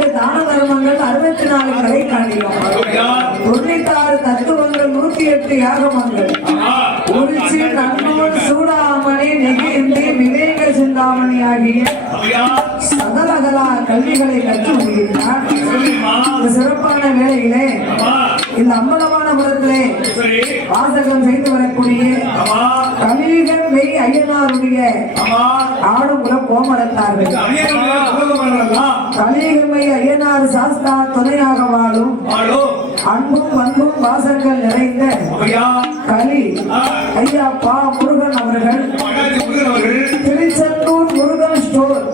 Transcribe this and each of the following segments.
18 தான தர்மங்கள் 64 கலை காண்டியம் 96 தத்துவங்கள் 108 யாகமங்கள் உரிச்சி கண்ணூர் சூடாமணி நெகிழ்ந்தி விவேக சிந்தாமணி ஆகிய சகலகலா கல்விகளை கற்று முடித்தார். சிறப்பான வேளையிலே இந்த அம்பலமான புறத்திலே வாசகம் செய்து வரக்கூடிய கலியுகம் மெய் ஐயனாருடைய ஆடுங்குளம் கோமரத்தார்கள். கலியுகம் மெய் ஐயனார் சாஸ்தா துணையாக வாழும் அன்பும் அன்பும் வாசங்கள் நிறைந்த கலி ஐயா பா முருகன் அவர்கள் திருச்செந்தூர் முருகன் ஸ்டோர்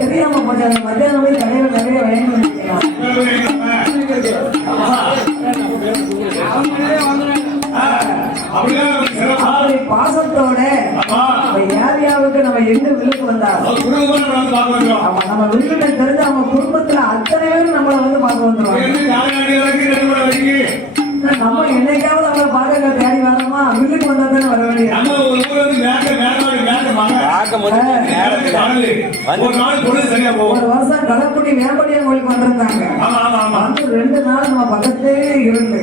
தெரியாம போட்டாங்க. மத்தியானம் போய் கடையில் நிறைய வயங்கு பாசத்தோட யாரியாவுக்கு நம்ம எங்க விழுக்கு வந்தாலும் நம்ம விழுக்கிட்ட தெரிஞ்ச அவங்க குடும்பத்துல அத்தனை பேரும் நம்மளை வந்து பார்க்க வந்துருவாங்க. நம்ம என்னைக்காவது அவங்கள பார்க்க தேடி வரணுமா? வில்லுக்கு வந்தா தானே வர வேண்டிய ஒரு வருஷம் களக்குடி வேம்படியா கோயிலுக்கு வந்திருந்தாங்க. வந்து 2 நாள் நம்ம பக்கத்தே இருந்து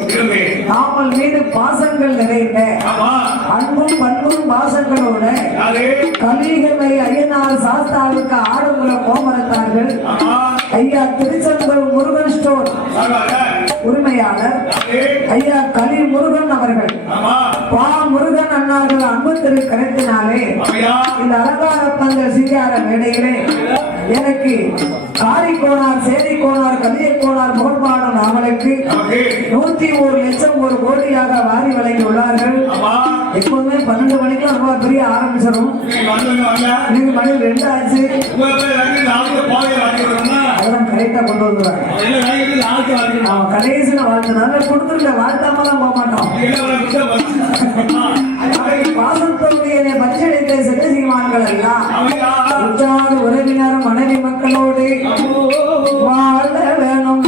நாமல் மீது பாசங்கள் நிறைந்த அன்பும் பண்பும் பாசங்களோட கலிகமை ஐயனார் சாஸ்தாவுக்கு ஆடுங்குள கோமரத்தார்கள் ஐயா திருச்செந்தூர் முருகன் ஸ்டோர் உரிமையாளர் ஐயா கலி முருகன் அவர்கள் பா முருகன் அண்ணார்கள் அன்பு திரு கருத்தினாலே இந்த அலங்கார பந்தல் சிங்கார மேடையிலே எனக்கு காரிக்கோணார் சேரிக்கோணார் கலியக்கோணார் முகன்பாடும் அவளுக்கு 101 லட்சம் ஒரு கோடியாக வாரி வழங்கி உள்ளார்கள். எப்போதுமே 12 மணிக்கு ரொம்ப பெரிய ஆரம்பிச்சிடும். இன்னைக்கு மணி 2 ஆச்சு. அதெல்லாம் கரெக்டா கொண்டு வந்துருவாங்க. அவன் கடைசியில வாழ்த்தனால கொடுத்துருக்க வாழ்த்தாம தான் போக மாட்டோம். பாசத்தோடைய பச்சையத்தை சட்டசீமான்கள் எல்லாம் உற்றார் உறவினர் மனைவி மக்களோடு வாழ வேணும்.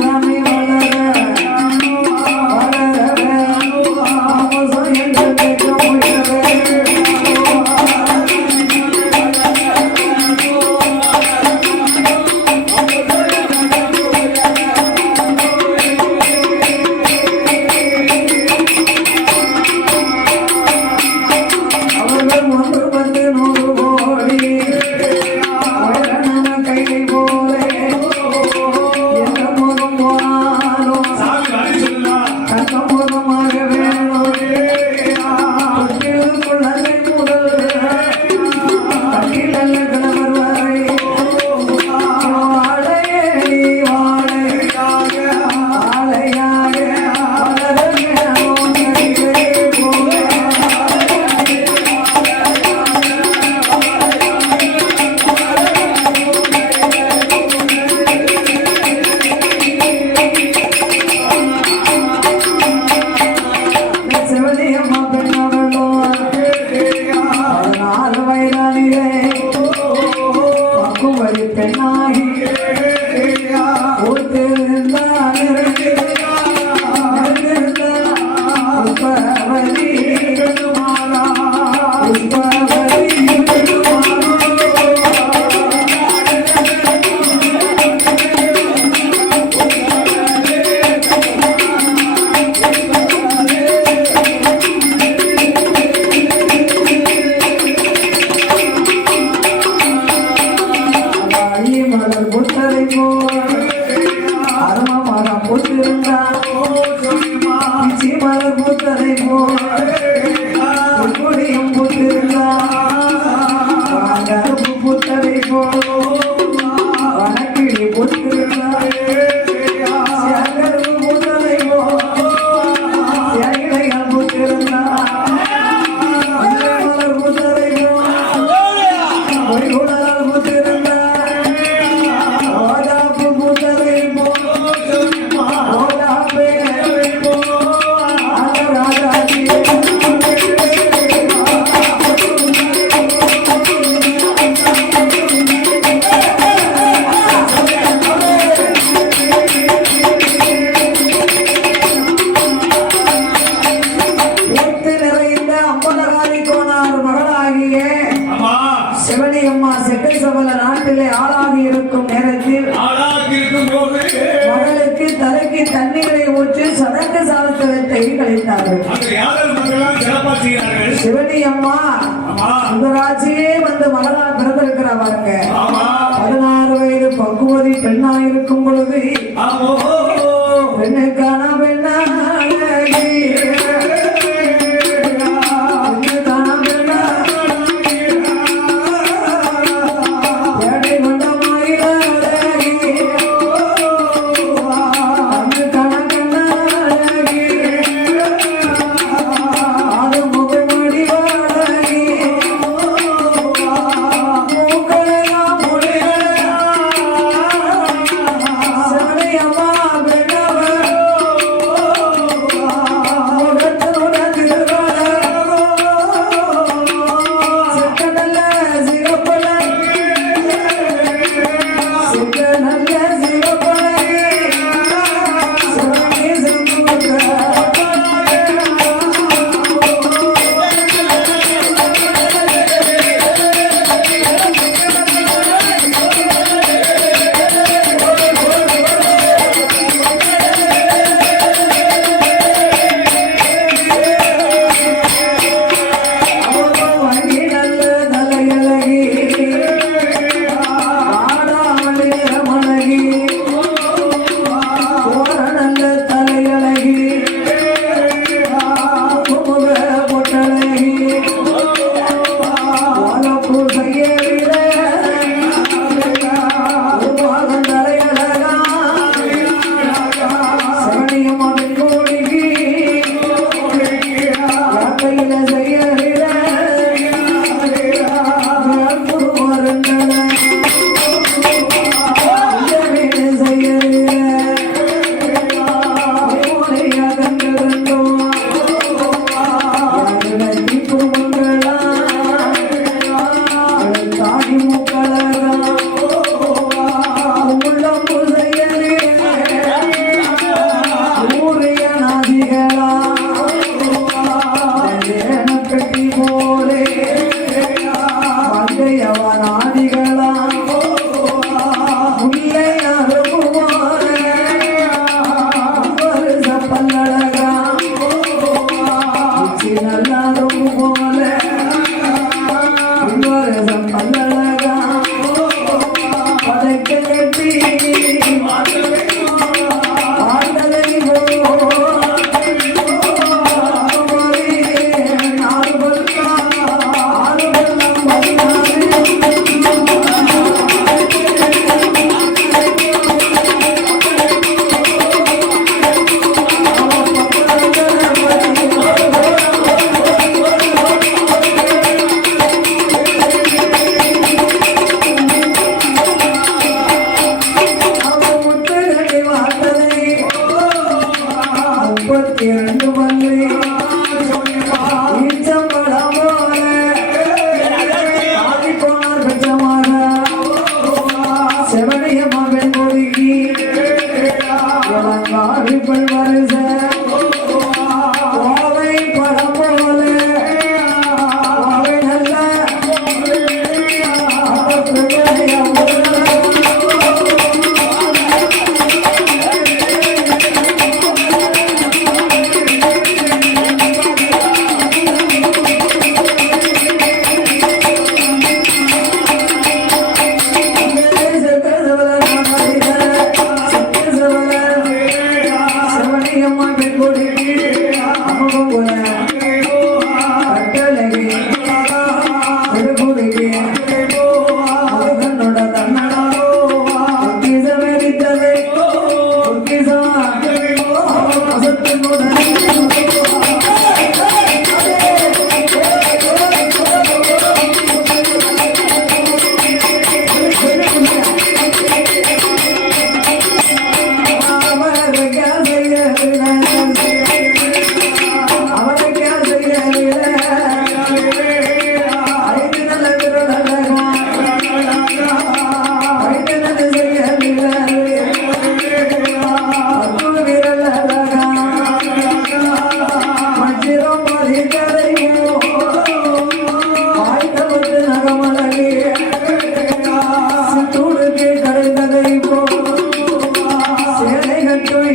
தலைக்கு தண்ணீரை ஊற்றி சடங்கு சாஸ்திரத்தை கழித்தார்கள். சிவனி அம்மா சுந்தராட்சியே வந்து மகளா பிறந்திருக்கிற பாருங்க. 16 வயது பக்குவதி பெண்ணா இருக்கும் பொழுது பெண்ணுக்கான பெண்ணா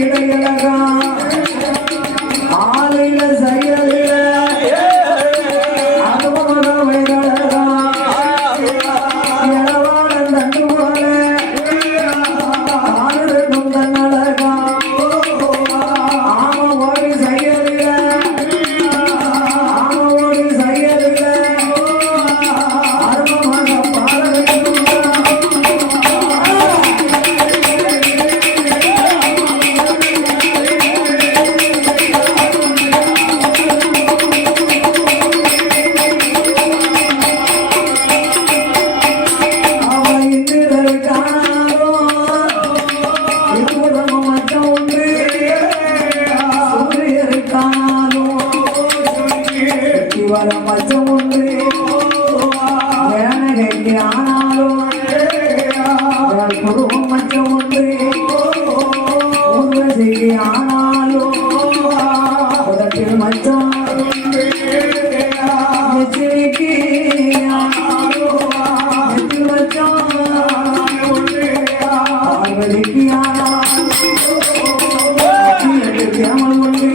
இடையழகா ஆலையில செயலில அனுபவ வைரழகா இளவாளன் தண்டு போல ஆளும் தன்னழகா ஆம ஓடி செயலில ஆம ஓடி செயலில அருமமாக பாட மச்சம் ஒன்று வேணகைக்கு ஆனாலும் குடும்பம் மச்சம் ஒன்று ஊர்வசிக்கு ஆனாலும் உதட்டில் மச்சம் நெற்றிக்கு நெற்றில் மச்சம் பார்வதிக்கு ஆனாலும் கேமல் ஒன்று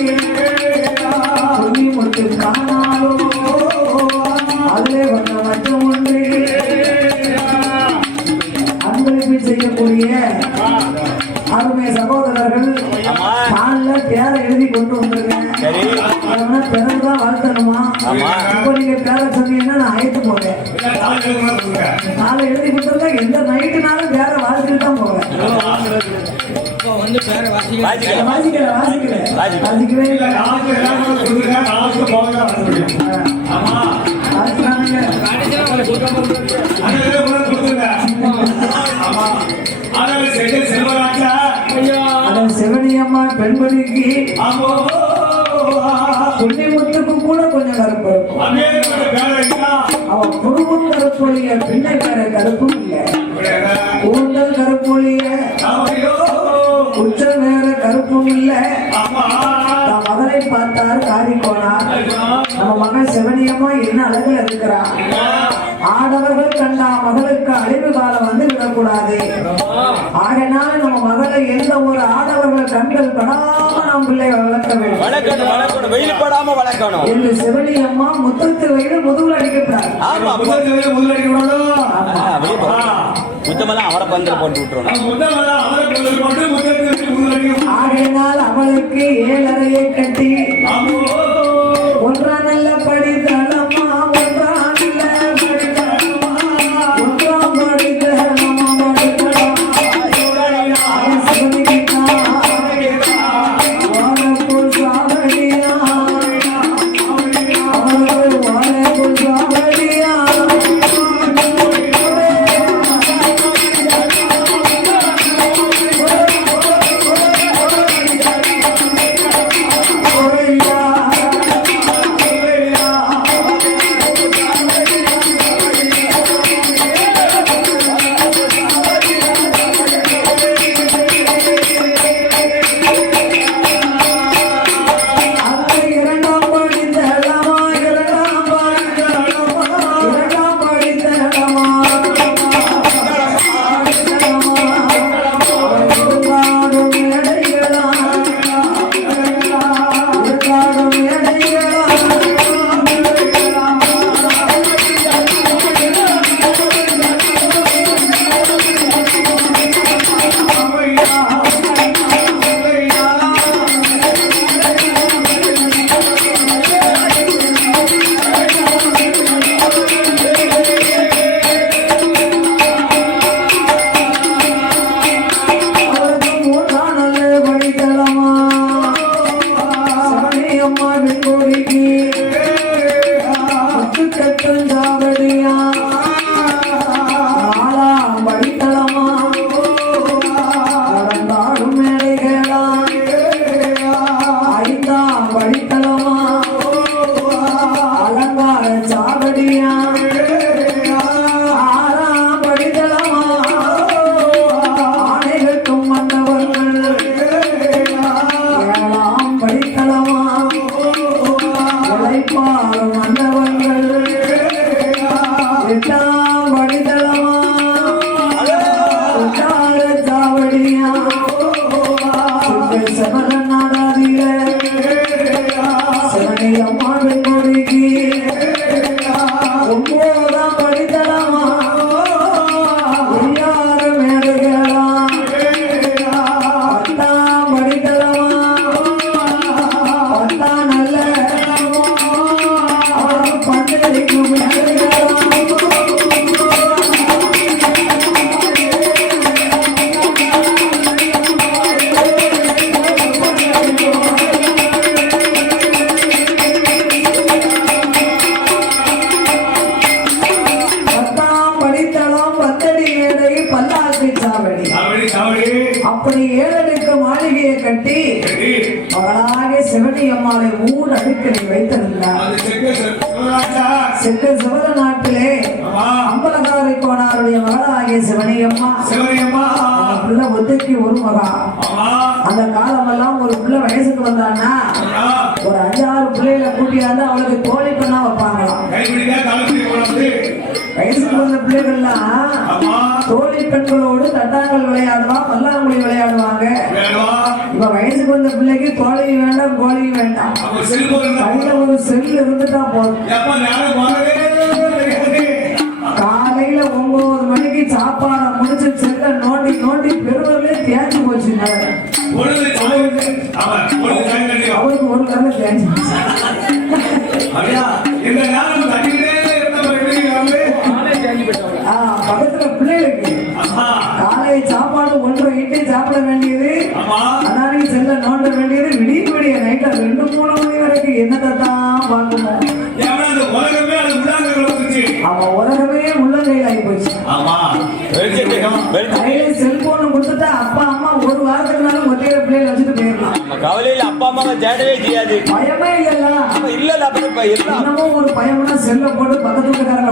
சொல்லி முட்டு காணாலும் அதிலே வந்த மச்சம் ஒன்று அன்பளிப்பு செய்யக்கூடிய அருமை சகோதரர்கள் காலில் பேரை எழுதி கொண்டு வந்திருக்கேன். பிறகுதான் வாழ்த்தணுமா? இப்போ நீங்க பேரை சொன்னீங்கன்னா நான் அழைத்து போவேன். காலை எழுதி கொடுத்துருந்தா எந்த நைட்டுனாலும் பேரை வாழ்த்துட்டு தான் போவேன். வாசிக்கவே இல்லை. செவனியம்மா பெண்மணிக்கு புண்ணியமுத்துக்கு கூட கொஞ்சம் கருப்பு இருக்கும். அவன் குடும்பம் கருப்பொழிய பின்னை வேற கருப்பும் இல்லை. கூந்தல் கருப்பொழிய உச்சம் வேற கருப்பும் இல்லை. மகனை பார்த்தார் காரி போனார். நம்ம மகன் செவனியம்மா என்ன அழகுல இருக்கிறார். ஆடவர்கள் கண்டா மகளுக்கு அழிவு காலம் வந்து விடக்கூடாது. ஆகையினால நம்ம மகளை எந்த ஒரு ஆடவர்கள் கண்கள் படாம நாம் பிள்ளை வளர்க்க வேண்டும். வெயில் படாம வளர்க்கணும் என்று செவனியம்மா முத்தத்து வயது முதுகுல அடிக்கிறார். முத்தமெல்லாம் அவரை பந்தல் போட்டு விட்டுறோம். ஆகையினால் அவளுக்கு 7 அறையை கட்டி ஒன்றா நல்ல படித்தளமா ஒன்றா நல்ல படித்தளமா ஒன்றாம் படித்தளமா அப்படி ஏழடுக்கு மாளிகையை கட்டி மகளாக சிவனி அம்மாளை 3 அடுக்கலை வைத்திருந்தார். செக்க சிவத நாட்டிலே அம்பலகாரை கோனாருடைய மகளாகிய சிவனி அம்மா பிள்ளை ஒத்தைக்கு ஒரு மகா. அந்த காலமெல்லாம் ஒரு பிள்ளை வயசுக்கு வந்தான்னா ஒரு 5-6 பிள்ளைகளை கூட்டியாந்து அவளுக்கு தோழி பண்ணா வைப்பாங்களாம். வயசுக்கு வந்த பிள்ளைகள்லாம் தோழி பெண்களோடு தட்டாங்கல் விளையாடுவா, பல்லாங்குழி விளையாடுவாங்க. இப்ப வயசுக்கு வந்த பிள்ளைக்கு தோழியும் வேண்டாம், கோழியும் வேண்டாம். கையில ஒரு செல் இருந்துட்டா போதும். காலையில 9 மணிக்கு சாப்பாட முடிச்சு செல்ல நோண்டி நோண்டி பெருவர்களே தேய்ச்சி போச்சு. அவருக்கு ஒரு கல்ல தேய்ச்சி பக்கத்துல பிள்ளைகளுக்கு காலை சாப்பாடு 1:30 இட்லி சாப்பிட வேண்டியது, அதானே செல்ல நோண்ட வேண்டியது. விடிய நைட்ல 2-3 மணி வரைக்கும் என்னத்தை தான் பார்க்கணும். அவன் உலகமே உள்ளங்கையில் ஆகி போச்சு. கையில செல்போன் கொடுத்துட்டா அப்பா அம்மா ஒரு வாரத்துக்குனாலும் ஒத்தையில பிள்ளைகளை வச்சுட்டு போயிடலாம். கவலையில் அப்பா அம்மாவை தேடவே செய்யாது. பயமே இல்ல. இன்னமும் ஒரு பயம்னா செல்ல போட்டு பக்கத்து வீட்டுக்காரங்க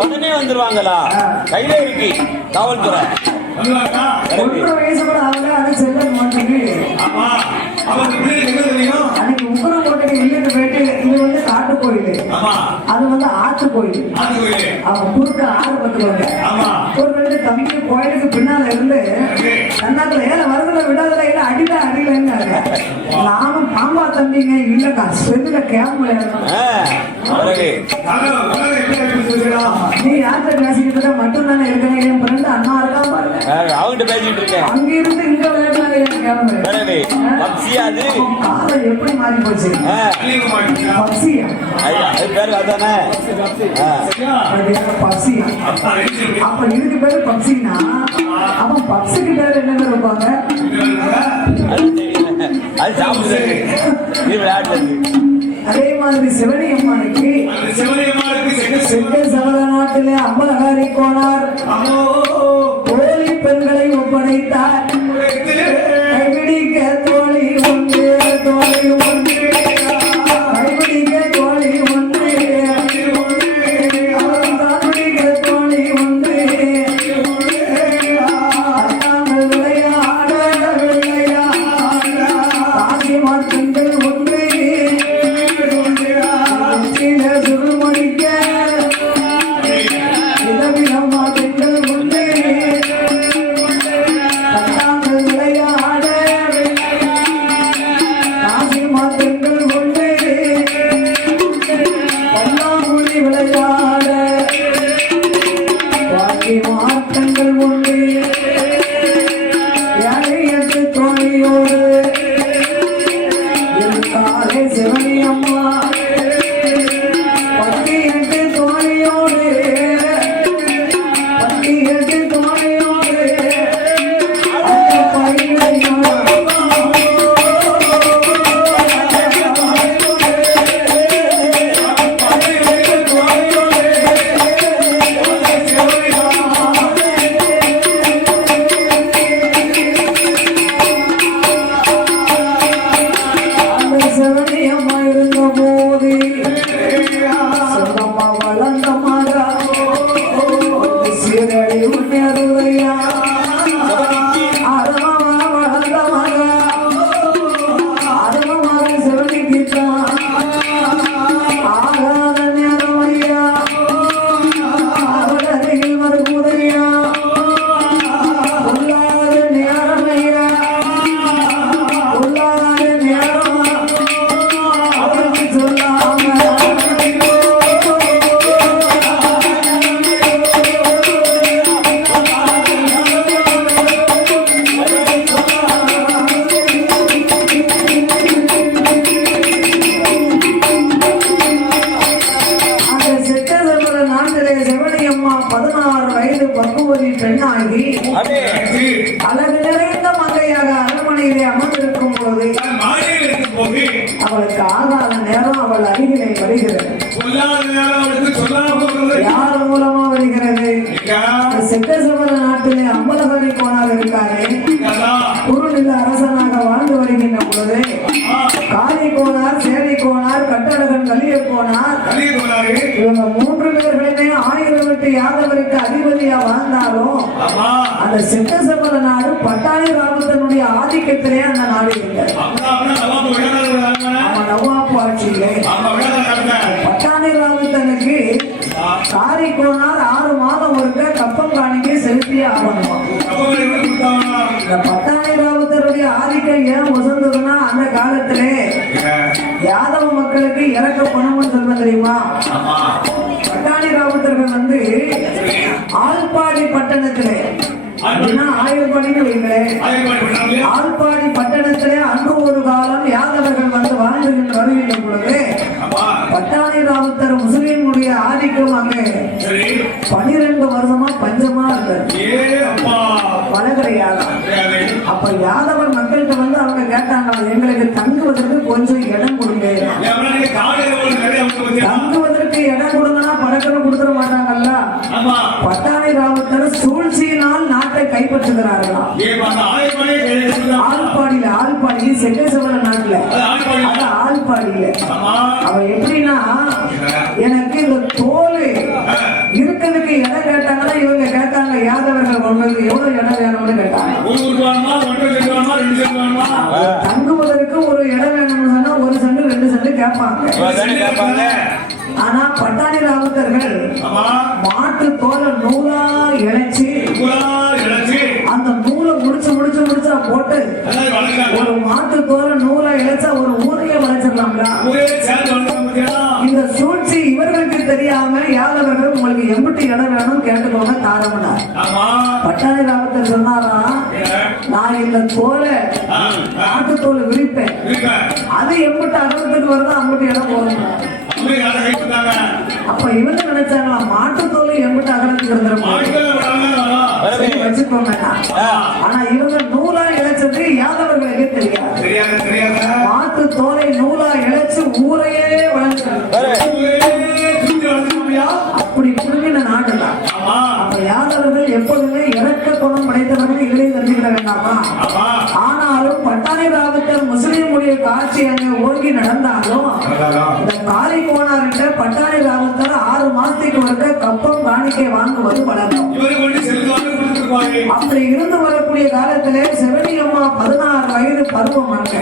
உடனே வந்துருவாங்களா? கையில இருக்கு காவல்துறை. 1 வயசு கூட ஆகல. அது செல்ல மாட்டேங்குது. அன்னைக்கு உக்கரம் போட்டுக்கு இல்லைன்னு போயிட்டு இது வந்து காட்டு கோயில், அது வந்து ஆத்து கோயில். அவங்க குறுக்க ஆறு பத்துவாங்க. ஒரு 2 தம்பி கோயிலுக்கு பின்னால இருந்து கண்ணாத்துல ஏல வரதுல விடாதுல இல்ல அடில அடிலன்னு. நானும் பாம்பா தம்பிங்க இல்லக்கா செல்லுல கேம்ல நீ யார்கிட்ட பேசிக்கிட்டு மட்டும் தானே இருக்கேன். என் ஃப்ரெண்டு அண்ணா இருக்கா பாருங்க, அவங்கிட்ட பேசிட்டு இருக்கேன். அங்க இருந்து இங்க விளையாடுறாங்க. காலம் எப்படி மாறி போச்சு. பக்சியா பேரு அதானே பக்சியா. அப்ப இதுக்கு பேரு பக்சினா அவன் பக்ஸுக்கு பேரு என்ன இருப்பாங்க? அது சாப்பிடுறது விளையாடுறது. அதே மாதிரி சிவனி அம்மானுக்கு செக்க சவர நாட்டிலே அம்பலகாரி கோனார் தோழி பெண்களை ஒப்படைத்தார். கைபிடிக்க தோழி ஒன்று, தோழி ஒன்று, கைபிடிக்க தோழி ஒன்று, பிடிக்க தோழி ஒன்று, தாங்கள் விளையாட விளையாட ஆசிமா பெண்கள் ஒன்று, சுருமணிக்க விதவிதமா பெண்கள் ஒன்று, தாங்கள் விளையாட குறுநில அரசனாக வாழ்ந்து வருகின்ற பொழுது காரி கோனார், சேரி கோனார், கட்டழகன், கலிய கோனார் இவங்க 3 பேர்களுமே 1008 யாதவருக்கு அதிபதியா வாழ்ந்தாலும் அந்த சித்தசபல நாடு பட்டாளி ராமத்தனுடைய ஆதிக்கத்திலே அந்த நாடு இல்லை. நவாப்பு ஆட்சியிலே பட்டாளி ராமத்தனுக்கு காரி கோனார் 6 மாதம் ஒருக்க கப்பம் காணிக்கை செலுத்தியே ஆகணுமா. இந்த பட்டாளி ராமத்தருடைய ஆதிக்கம் ஏன் உசந்ததுன்னா அந்த காலத்திலே யாதவ மக்களுக்கு இறக்க பணம்னு சொல்ல தெரியுமா. பட்டாளி ராமத்தர்கள் வந்து ஆல்பாடி பட்டணத்திலே ஆயிரப்பாடின்னு வைங்களேன், ஆல்பாடி பட்டணத்திலே அன்று ஒரு காலம் யாதவர்கள் வந்து வாழ்ந்துகிட்டு வருகின்ற பொழுது பட்டாளி ராமத்தர் முஸ்லீமுடைய ஆதிக்கம் அங்கே 12 வருஷமா பஞ்சமா இருந்தது. வளகரையாக அப்ப யாதவர் மக்கள்கிட்ட வந்து அவங்க கேட்டாங்க, எங்களுக்கு தங்குவதற்கு கொஞ்சம் இடம் கொடுங்க. தங்குவதற்கு இடம் கொடுங்கன்னா படக்கணும் கொடுத்துட மாட்டாங்கல்ல. பட்டாளி ராமத்தர் சூழ்ச்சியினால் நாட்டை கைப்பற்றுகிறார்களா. ஆல்பாடி செக்கசவர நாட்டுல ஆல்பாடியில அவன் எப்படின்னா எனக்கு இந்த தோல் இருக்கிறதுக்கு இடம் கேட்டாங்கன்னா இவங்க கேட்டாங்க யாதவர்கள் உங்களுக்கு எவ்வளவு இடம் வேணும்னு கேட்டாங்க. தங்குவதற்கு ஒரு இடம் வேணும்னு சொன்னா 1 சென்ட் 2 சென்ட் கேட்பாங்க. ஆனா பட்டாளி ராமத்தர்கள் மாட்டு தோலை நூலா இழைச்சி அந்த நூலை முடிச்சா போட்டு ஒரு மாட்டு தோலை நூலா இழைச்சா ஒரு ஊரையே வளைச்சிடலாம்ல. இந்த சூழ்ச்சி இவர்களுக்கு தெரியாம யாதவர்கள் உங்களுக்கு எம்பிட்டு இடம் வேணும் கேட்டுக்கோங்க தாரமனா. பட்டாளி ராமத்தர் சொன்னாரா, நான் இந்த தோலை மாட்டு தோலை விரிப்பேன், அது எம்பிட்டு அகலத்துக்கு வருதோ அம்பிட்டு இடம் போகணும். அப்ப இவங்க நினைச்சாங்களா மாட்டு தோலை எம்பிட்டு அகலத்துக்கு வச்சுக்கோங்க. ஆனா இவங்க நூலா இழைச்சது யாதவர்களுக்கே தெரியாது. மாட்டு தோலை நூலா இழைச்சு ஊரையே அப்படி புரிஞ்சின நாடுதான். அப்ப யாதவர்கள் எப்போதுமே இறக்க குணம் படைத்தவர்கள் இதிலே தெரிஞ்சுக்கிட வேண்டாமா. ஆனாலும் பட்டாளி ராமத்தர் முஸ்லீமுடைய காட்சி அங்கே ஓங்கி நடந்தாலும் இந்த காரி கோனார்கிட்ட பட்டாளி ராமத்தர் 6 மாசத்துக்கு ஒருக்க கப்பம் காணிக்கை வாங்குவது பழக்கம். அப்படி இருந்து வரக்கூடிய காலத்திலே செவனியம்மா 16 வயது பருவம் அங்க.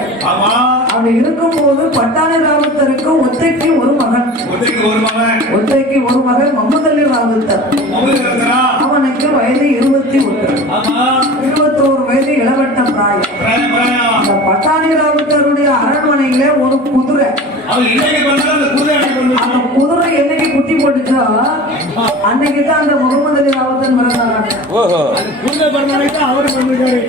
அப்படி இருக்கும் போது பட்டாளி ராமத்தருக்கு ஒத்தைக்கு ஒரு மகன் முகமது ராமத்தர். அவனுக்கு வயது 21 வயது இளவட்ட பிராயம். அந்த பட்டாளி ராமத்தருடைய அரண்மனையில ஒரு குதிரை, அந்த குதிரை என்னைக்கு குட்டி போட்டுச்சோ அன்னைக்குதான் அந்த முகமது ராமத்தன் பிறந்தாங்க. அவரு பண்ணிருக்காரு.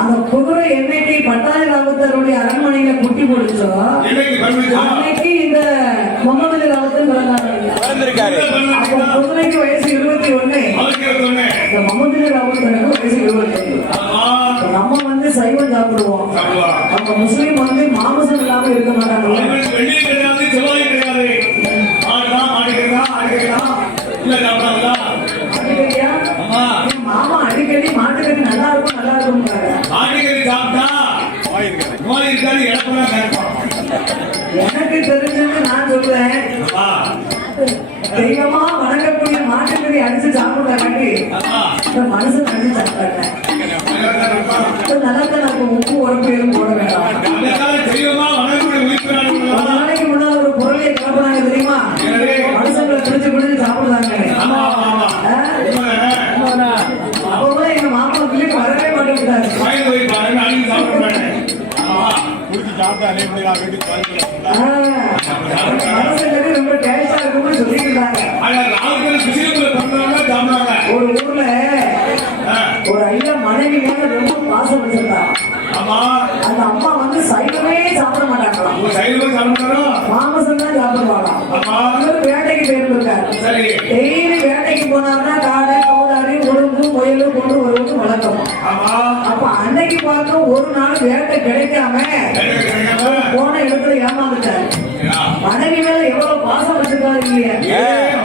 அந்த குதிரை என்னைக்கு பட்டாளி ராமத்தருடைய அரண்மனையில குட்டி போடுச்சோ அன்னைக்கு இந்த முகமது ராமத்தன் பிறந்தாங்க. அப்போ குதிரைக்கு வயசு 21, இந்த முகமது ராமத்தனுக்கு வயசு 25. நம்ம வந்து சைவம் சாப்பிடுவோம், நம்ம முஸ்லீம் வந்து மாமிசம் இல்லாம இருக்க மாட்டாங்க. மாமா அடிக்கடி மாட்டுக்கறி நல்லா இருக்கும் எனக்கு தெரிஞ்சது நான் சொல்றேன். தெய்வமா வணங்கக்கூடிய மாட்டுக்கறி அடிச்சு சாப்பிடுறாங்க, மனுஷன் அடிச்சு சாப்பிடுறேன். நல்லா நமக்கு உப்பு உரப்பு எதுவும் போட வேண்டாம். நாளைக்கு முன்னாள் ஒரு பொருளை கிளப்புறாங்க தெரியுமா, மனுஷங்களை பிடிச்சு பிடிச்சு சாப்பிடுறாங்க. மனசுங்கிறது ரொம்ப டேஸ்டா இருக்கும்னு சொல்லிட்டு இருந்தாங்க. ஒரு ஊர்ல ஒரு ஐயா மனைவி மேல ரொம்ப பாசம் வச்சிருந்தாங்க. அந்த அம்மா வந்து சைவமே சாப்பிட மாட்டாங்களாம், மாமசம் தான் சாப்பிடுவாங்களாம். இவர் வேட்டைக்கு போயிருந்திருக்காரு. டெய்லி வேட்டைக்கு போனாருன்னா காடை கவுதாரி உடும்பு முயலு கொண்டு வருவது வழக்கம். அப்ப அன்னைக்கு பார்க்க ஒரு நாள் வேட்டை கிடைக்காம போன இடத்துல ஏமாந்துட்டாரு. மனைவி மேல எவ்வளவு பாசம் வச்சிருக்காரு இல்லையா?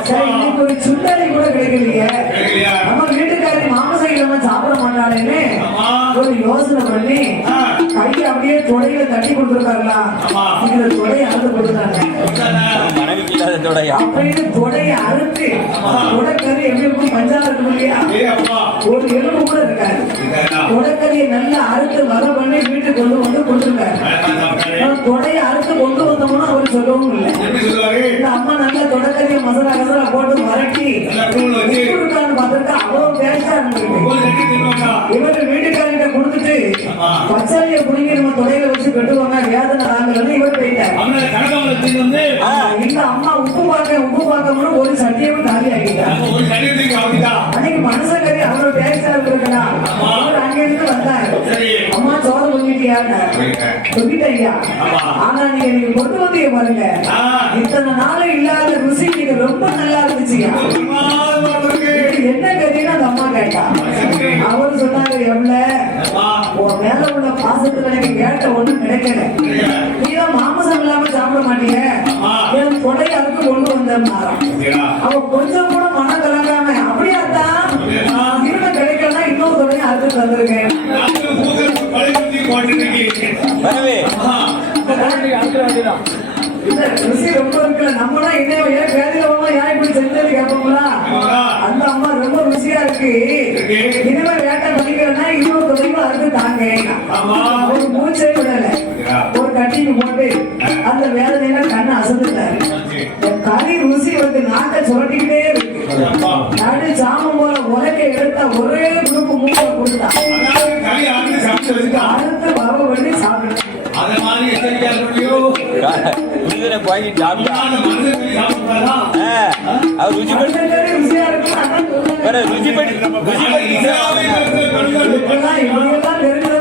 சரி, இன்னைக்கு ஒரு சுண்டலி கூட கிடைக்கலையே, நம்ம வீட்டுக்காரி மாமசம் இல்லாம சாப்பிட மாட்டாளேன்னு ஒரு யோசனை பண்ணி கையை அப்படியே தொடையில தட்டி கொடுத்துருக்காருல, இந்த தொடையை அறுத்து கொடுத்தாங்க. அப்படின்னு தொடையை அறுத்து தொடைக்கறி எப்படி இருக்கும், மஞ்சால இருக்கும் இல்லையா, ஒரு எலும்பு கூட இருக்காது. தொடைக்கறியை நல்லா அறுத்து வகை பண்ணி வீட்டுக்கு கொண்டு வந்து கொடுத்துருக்காரு. தொடையை அறுத்து கொண்டு வந்தோம்னா அவர் சொல்லவும் இல்லை. இந்த அம்மா நல்லா தொடைக்கறியை மசாலா கசாலா போட்டு வரட்டி கொடுத்தான்னு பார்த்துட்டு அவ்வளவு டேஸ்டா இருந்திருக்கு. இவரு வீட்டுக்காரிட்ட கொடுத்துட்டு பச்சாலியை புடிங்கி நம்ம தொடையில வச்சு கட்டுவாங்க, வேதனை தாங்கலன்னு இவர் போயிட்டார். இந்த அம்மா உப்பு பார்க்கணும்னு ஒரு சட்டியவும் காலி ஆகிட்டார். அன்னைக்கு மனசக்கறி அவ்வளவு டேஸ்டா இருந்திருக்கா. அவர் அங்கிருந்து வந்தார். அம்மா சோறு பொங்கிட்டியாங்க பொங்கிட்டா, ஆனா நீங்க கொண்டு வந்து பாருங்க, இத்தனை நாளும் இல்லாத ருசி நீங்க ரொம்ப நல்லா இருந்துச்சுயா. என்ன கறின்னு அந்த அம்மா கேட்டா. அவர் சொன்னாங்க, எவ்வளவு உன் மேல உள்ள பாசத்துல எனக்கு கேட்ட ஒண்ணும் கிடைக்கல, நீதான் மாமசம் இல்லாம சாப்பிட மாட்டீங்க, என் கொடை அதுக்கு கொண்டு வந்தாராம். அவ கொஞ்சம் கூட மனம் கலங்காம அப்படியாத்தான் இருந்த கிடைக்கலன்னா இன்னொரு கொடையை அதுக்கு தந்திருக்கேன். இந்த ருசி ரொம்ப இருக்குல்ல, நம்மளாம் என்ன ஏன் வேதியில ஏன் இப்படி செஞ்சது கேட்போங்களா? அந்த அம்மா ரொம்ப ருசியா இருக்கு, இனிமே வேட்டை பண்ணிக்கிறேன்னா இன்னொரு தொகையும் அதுக்கு தாங்க. ஒரு மூச்சை விடல, ஒரு கட்டிங் போட்டு அந்த வேதனையில கண்ணை அசந்துட்டாரு. கறி ருசி வந்து நாட்டை சுரட்டிக்கிட்டே இருக்கு. நடு சாமம் போல உலக எடுத்த ஒரே குரூப் மூட்டை கொடுத்தா அடுத்து வர பண்ணி சாப்பிட்டு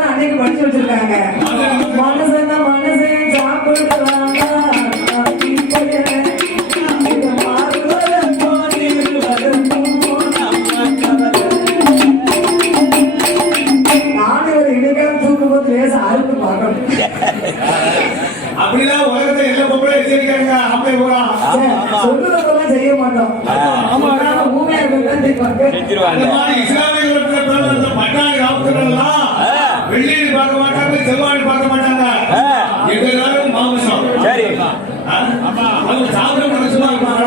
அன்னைக்கு படிச்சு வச்சிருக்காங்க. மனசன மனசன் சாப்பிடுறாங்க அப்படிதான் உலகத்தை எல்லா பொம்பளை எச்சரிக்காங்க. ஆம்பளை போறா சொல்றதெல்லாம் செய்ய மாட்டோம், பூமியா இஸ்லாமிய பட்டாணி ஆப்தெல்லாம் வெள்ளியை பார்க்க மாட்டாங்க, செவ்வாய் பார்க்க மாட்டாங்க, எங்களாலும் மாமிசம். சரி,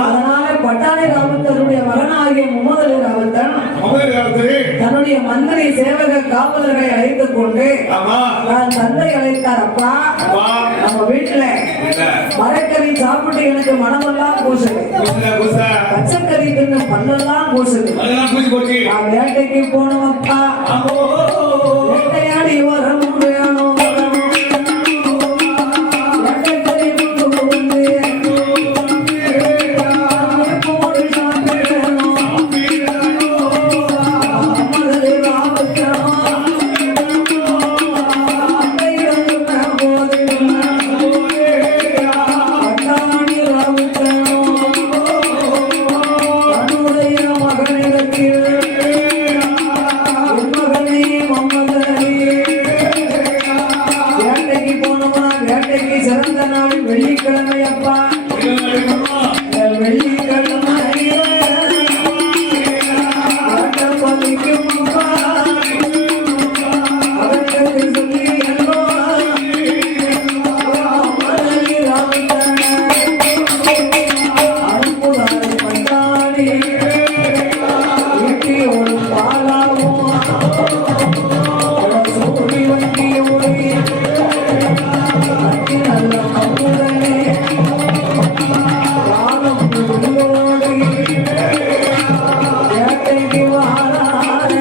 அதனால பட்டாணி ராமத்தனுடைய மகனாகிய முகமது அலி ராமத்தன் தன்னுடைய மந்திரி சேவக காவலர்களை அழைத்துக் கொண்டு தந்தை அழைத்தார். அப்பா, நம்ம வீட்டுல மரக்கறி சாப்பிட்டு எனக்கு மனமெல்லாம் பூசுது, பச்சைக்கறி தின்னு பல்லெல்லாம் பூசுது, நான் வேட்டைக்கு போனவப்பா, வேட்டையாடி வரும் வேணும், வெள்ளிக்கிழமை அப்பா, வெள்ளிக்கிழமை சொல்லி பட்டாணி வீட்டி ஒரு பாலாவும் சூடி வண்டிய ஒளி நல்ல கம்புடனே காலம் வேட்டைக்கு வாரான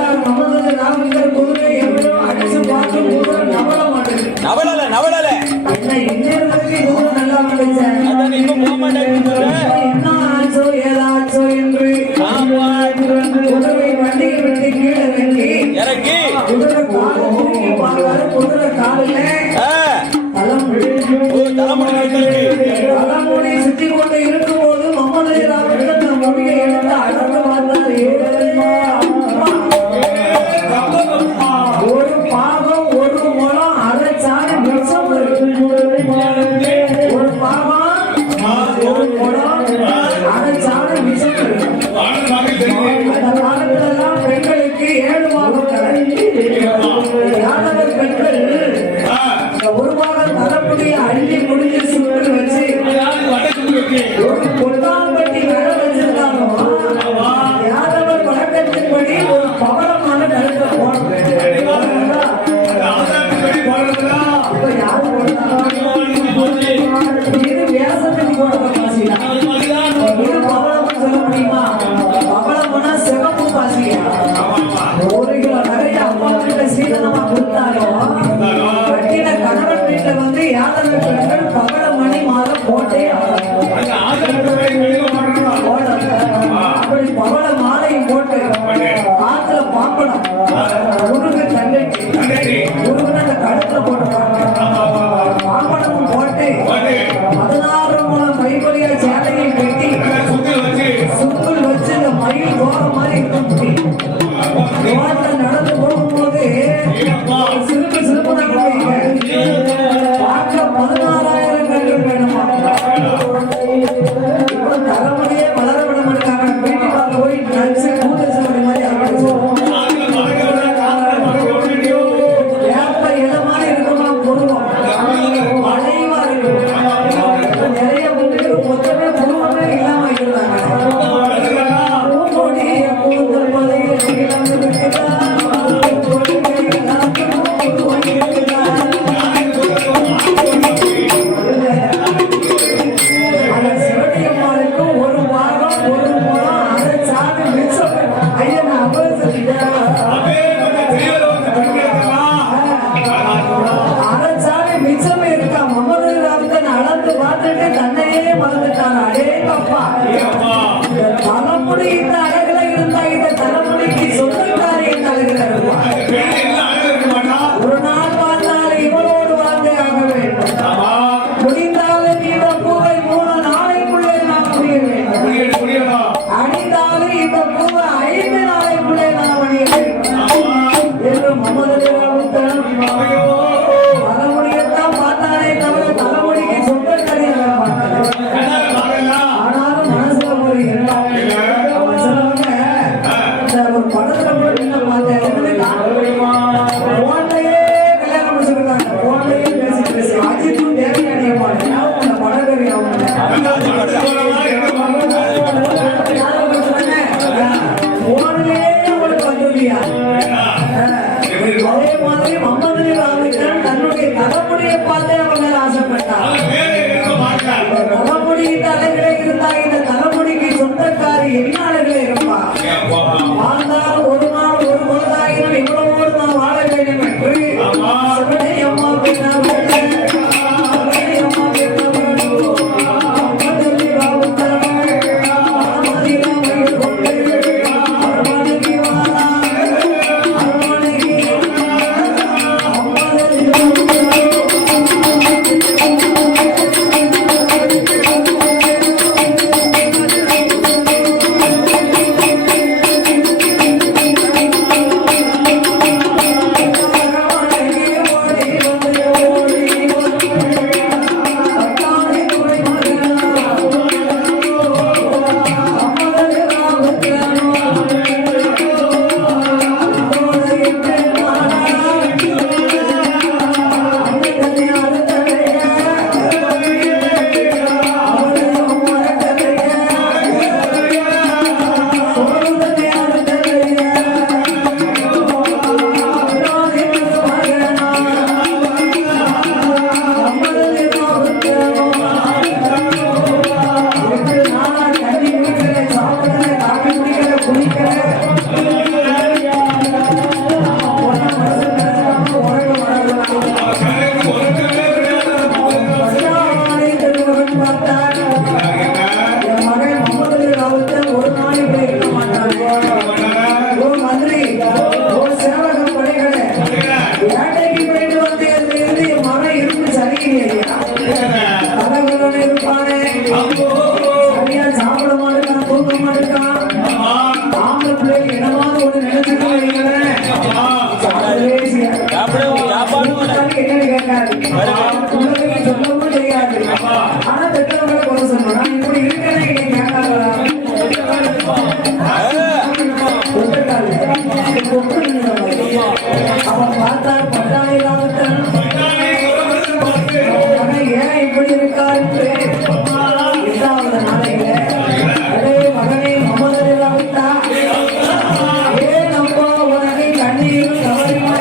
பார்த்தார் நமது ராமச்சந்திர குதிரை எவ்வளோ அடிச்சு பார்த்து குதிரை நவள மாட்டேங்குது. நவளல என்ன இன்னொரு குதிரை நல்லா வந்துச்சேன். அதான் இன்னும் போக மாட்டேங்குது. என்ன ஆச்சோ ஏதாச்சோ என்று குதிரை வண்டியை விட்டு கீழே இறங்கி குதிரை காலை தூக்கி பார்த்தாரு. குதிரை காலில் தலைமுடி சுத்தி கொண்டு இருக்கும் போது முகமது ராமச்சந்திர முடியை எடுத்து அடர்ந்து பார்த்தார். ஒரு பாகம் ஒரு முழம் அரைச்சாறு மிச்சம் ஒரு பாகம் ஒரு முழம் அரைச்சாறு மிச்சம். அந்த காலத்திலெல்லாம் பெண்களுக்கு 7 பாகம் யாதவர் பெண்கள் ஒரு பாகம் தலைமுடியை அள்ளி முடிஞ்சு சுட்டு வச்சு ஒரு பொன்னாம்பட்டி வேற வச்சிருந்தாங்க. யாதவர் வழக்கத்தின்படி ஒரு பவளமான கழுத்தை போடணும். இப்ப யாரு இது வேசத்துக்கு போடுற பாசியா? இது பவளம் சொல்ல முடியுமா? பவளம்னா சிவப்பு பாசியா? 1 கிலோ நிறைய அப்பா வீட்டுல சீதனமா கொடுத்தாலும் கட்டின கணவன் வீட்டுல வந்து யாதவர் பெண்கள் பவள மணி மாதம் போட்டே அப்படி பவள மாலையும் போட்டு காத்துல பாம்படம் முருகு தங்கச்சி முருகன் அந்த கழுத்துல போட்டுருவாங்க. பாம்படமும் போட்டு 16 மூலம் கைப்பொலியா சேலையை கட்டி சுக்குள் வச்சு இந்த மயில் போற மாதிரி இருக்கும். ரோட்ல நடந்து போகும்போது சிறுப்பு சிறுப்பு பார்க்க 16,000 கண்கள் வேணுமா? தலைமுறையே வளர விட மாட்டாங்க. வீட்டுக்கு போய் நச்சு கூட்டச்சி மாதிரி ஏப்ப இடம் மாதிரி இருக்குமா புருவம் மழைவா இருக்கும். நிறைய பேருக்கு மொத்தமே புருவமே இல்லாம இருந்தாங்க. பூங்கொடிய பூந்தல் மலையில் கிளம்பி விட்டுதான் தலைமுடி இந்த அழகுல இருந்தா இந்த தலைமுடிக்கு சொந்தக்காரி இந்த அழகுல இருப்பான். ஒரு நாள் வாழ்ந்தால் இவளோடு வாழ்ந்தே ஆக வேண்டும். முடிந்தாலும் இந்த பூவை 3 நாளைக்குள்ளே நாம் முடிய வேண்டும். அணிந்தாலும் இந்த பூவை 5 நாளைக்குள்ளே நாம் அணிய வேண்டும் என்று முகமது ராமச்சந்திரன் தலைமுடியத்தான் பார்த்தானே தவிர தலைமுடிக்கு சொந்தக்காரியாக ஆனாலும் மனசுல ஒரு எண்ணம். ஒரு படத்துல போய் போன்லயே கல்யாணம் முடிச்சிருக்காங்க. போன்லயே பேசி அஜித்தும் தேவையான படகரி அவங்க போன்லயே அவளுக்கு வந்துருக்கியா? அதே மாதிரி முகமது ராமச்சந்திரன் தன்னுடைய தலைமுடியை பார்த்தே அவங்க ஆசைப்பட்டார். தலைமுடி இந்த அழகிலே இருந்தா இந்த தலைமுடிக்கு சொந்தக்காரி என்ன அழகிலே இருப்பா? வாழ்ந்தால் ஒரு நாள் ஒரு பொழுதாயிரம் இவ்வளவோடு நான் வாழ வேண்டும் என்று சிவனை அம்மா மனதில் என்னமாவது ஒண்ணு நினைச்சிட்டு வைங்களேன். கடைசியா என்னன்னு கேட்காது. உங்களுக்கு சொல்லவும் தெரியாது. ஆனா பெற்றவங்களை கொண்டு சொல்லணும். நான் இப்படி இருக்கேன்னு என்னை கேட்காதா? அவன் பார்த்தார் பட்டாணி ராமத்தன். ஏன் இப்படி இருக்காரு? இரண்டாவது நாளையில அதே மகனை முகமது ராவித்தா ஏன் அப்பா உனக்கு கண்ணீர் தவறினார்?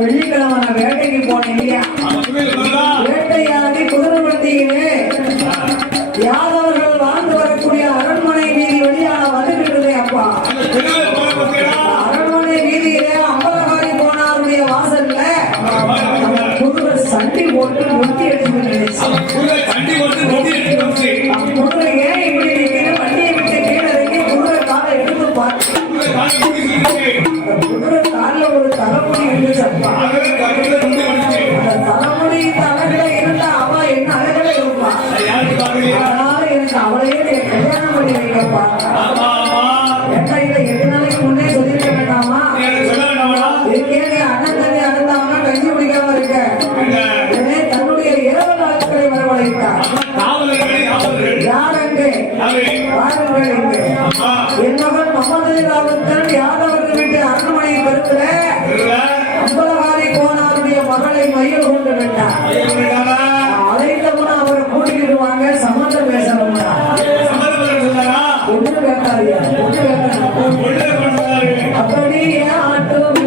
வெள்ளிக்கிழமை நான் வேட்டைக்கு போனேன் இல்லையா? வேட்டையாடி குதிரைப்பட்டியிலே யாதவர்கள் வாழ்ந்து வரக்கூடிய அரண்மனை வீதி வழியாக வந்துவிட்டதே அப்பா. அரண்மனை வீதியிலே அம்பலகாரி போனாருடைய வாசல்ல குதிரை சண்டி போட்டு ஒட்டி எடுத்து குதிரை ஏன் இப்படி இருக்கிற வண்டியை விட்டு கீழே இறங்கி குதிரை காலை எடுத்து பார்த்து குதிரை காலில் ஒரு தலைமுடி இருந்துச்சப்பா. அந்த தலைமுடி தலைகளை இருந்தா அவ என்ன அழகல இருப்பா. அதனால எனக்கு அவளையே கல்யாணம் பண்ணி வைக்கப்பா. எட்டையில 8 நாளைக்கு முன்னே சொல்லிருக்க வேண்டாமா? இருக்கே அண்ணன் தண்ணி அழுந்தாங்கன்னா கஞ்சி குடிக்காம இருக்க. எனவே தன்னுடைய இரவு நாட்களை வரவழைத்தார். யார் அங்கே வாருங்கள் இங்கே. என் மகன் முகமது ராவத்தன் யாதவர்கள் வீட்டு அரண்மனை பெருக்கிற அம்பலகாரி கோனாருடைய மகளை மையில் கொண்டு விட்டார். அழைத்தவன அவரை கூட்டிக்கிடுவாங்க. சம்மந்தம் பேசணும்னா ஒண்ணு கேட்டாரியா ஒண்ணு கேட்டாரு. அப்படி ஆட்டும்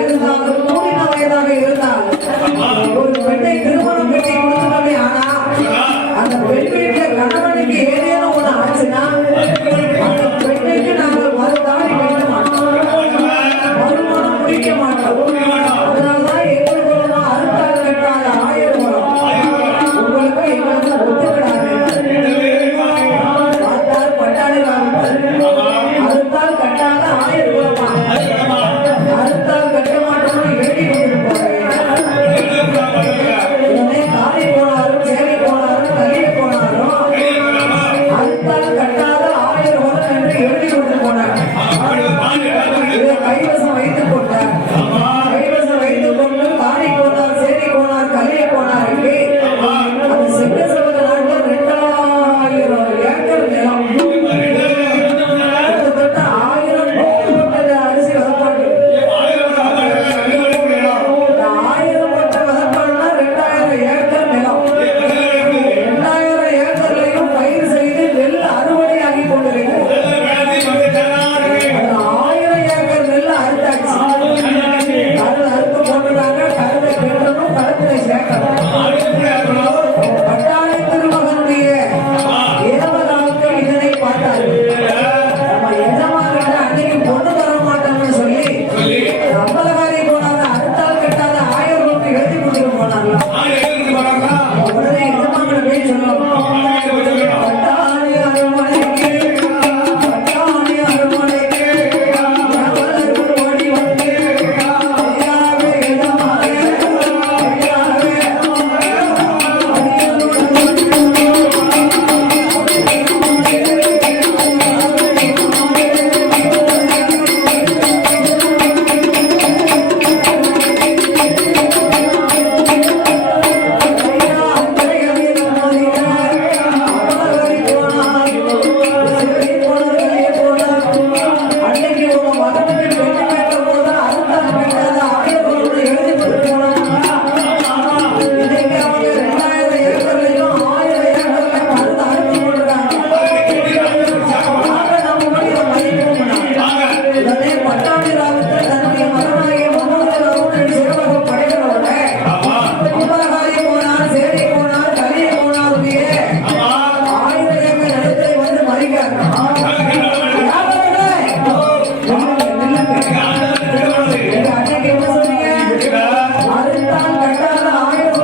இருந்தாலும் கூடின வயதாக இருந்தாலும் ஒரு பெண்ணை திருமணம் கட்டி கொடுத்துட்டோமே ஆனா அந்த பெண் வீட்டுல கணவனுக்கு ஏதேனும் ஒண்ணு ஆச்சுன்னா அந்த பெண்ணுக்கு நாங்கள் மறுதாடி வைக்க மாட்டோம், மறுமணம் முடிக்க மாட்டோம்.